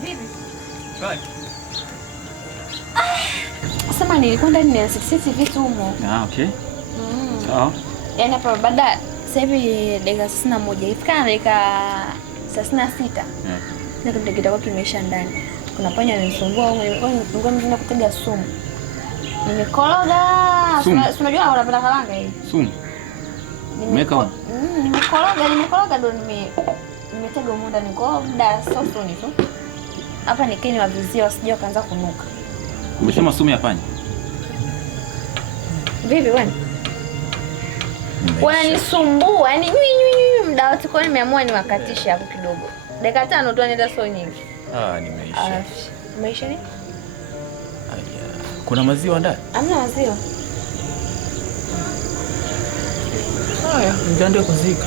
Vipi? Sawa. Sema nilikuwa ndani ya sisi vitu humo. Okay. Sawa. Yaani hapa baada sasa hivi dakika 61 ifika dakika 36. Na kitu kitakuwa kimeisha ndani. Kuna panya ananisumbua huko, nilikuwa mzima kutega sumu. Nimekologa. Unajua unapenda karanga hii. Sumu. Nimekologa ndo nimetega huko ndani kwa muda sio tu. Hapa nikeni wavizia wasije wakaanza kunuka. Umesema sumu ya panya? Vipi wewe? Wananisumbua, yaani muda wote kwa nimeamua niwakatishe hapo kidogo. Dakika 5 tu anaenda sio nyingi. Nimeisha. Umeisha nini? Kuna maziwa ndani? Hamna maziwa. Haya, ndio kuzika.